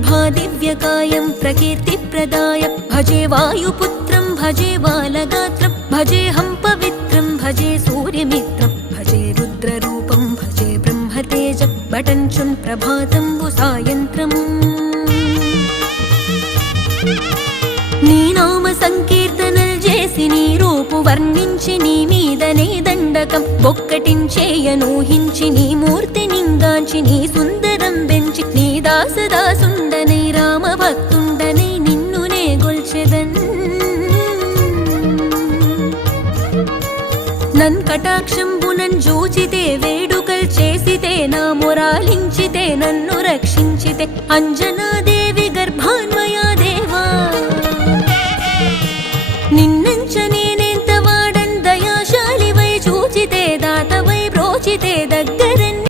ప్రభాదివ్యకాయం ప్రకీర్తిప్రదాయ భజే వాయుపుత్రం భజే బాలగాత్రం భజేహం పవిత్రం భజే సూర్యమిత్రం భజే రుద్రరూపం భజే బ్రహ్మతేజం బటంచున్ ప్రభాతంబు సాయంత్రము నీ నామ సంకీర్తనల్ చేసి నీ రూపు వర్ణించి నీ మీదనే దండకం బొక్కటించేయనూహించి నీ మూర్తి నింగాంచి నీ సుందరం బెంచి నీ దాసదాసుండనై రామ భక్తుండనై నిన్నునే గొల్చెదన్ నన్ కటాక్షంబునన్ జూచితే వేడుకల్ చేసితే నా మొరాలించితే నన్ను రక్షించితే అంజనా